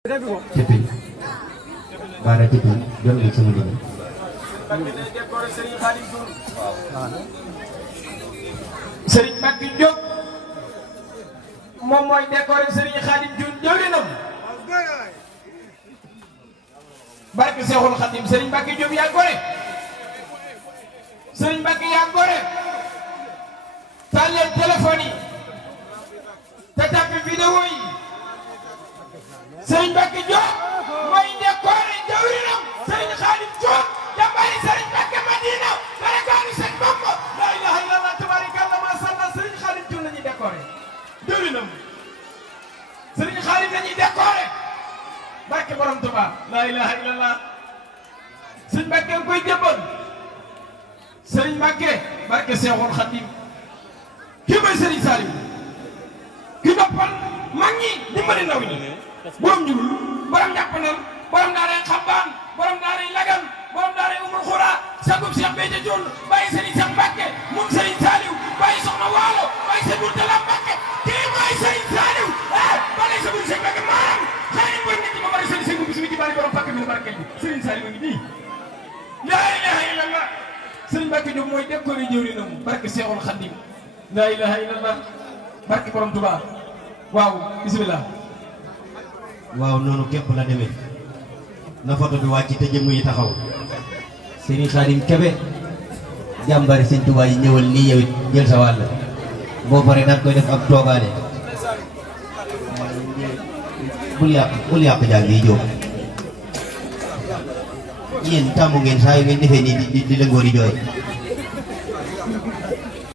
Cepin bara cepin jom li sama dini Serigne Mbacke Diop moom mooy décoré Serigne Khadim Diouf jawrinam barke Seexul Khadim Serigne Mbacke Diop yaa gore Serigne Mbacke yaa gore taal leen téléphone yi te tappi vidéo yi Serigne Mbacke Diop mooy décoré jawrinam Serigne Khadim Diouf jàmbari Serigne Mbacke Madina barakaanu Sëñ Bamba la ilaha illallah tabarakallah ma salla Serigne Khadim Diouf la ñuy décoré jawrinam Serigne Khadim la ñuy décoré barke borom Tuubaa la ilaha illallah Serigne Mbacke nga koy jëbbal Serigne Mbacke barke Seexul Khadim kii mooy Serigne Saliou ki noppal mag ñi dimbali ndaw ñi borom ñuul borom ñàppanal borom daaray xambaan borom daaray lagan borom daaray umul xura sagub Cheikh Béthio Thioune bàyyi Serigne Cheikh Mbacke moom Serigne Saliou bàyyi Soxna Waalo bàyyi Serigne Mourtala Mbacke kii mooy Serigne Saliou bàyyi Serigne Cheikh Mbacke maanaam xëy na nit ñi ma bari Serigne Cheikh bisimi ci bari borom pàkk bi la barkeel bi Serigne Saliou ngi nii laa ilaha illallah Serigne Mbacke Diop mooy décoré jëwrinam barke Seexul Khadim laa ilaha illallah barke borom Touba waaw bismillah waaw noonu képp la demee na photo bi wàcc te jëmm yi taxaw Serigne Khadim Kébé jàmbari Sëñ Tuubaa yi ñëwal nii yow it jël sa wàll boo paree daal koy def ak toogaale bul yàq jàng yi jóg yéen tàmmu ngeen saa yu ngeen defee nii di la ngóor yi jooy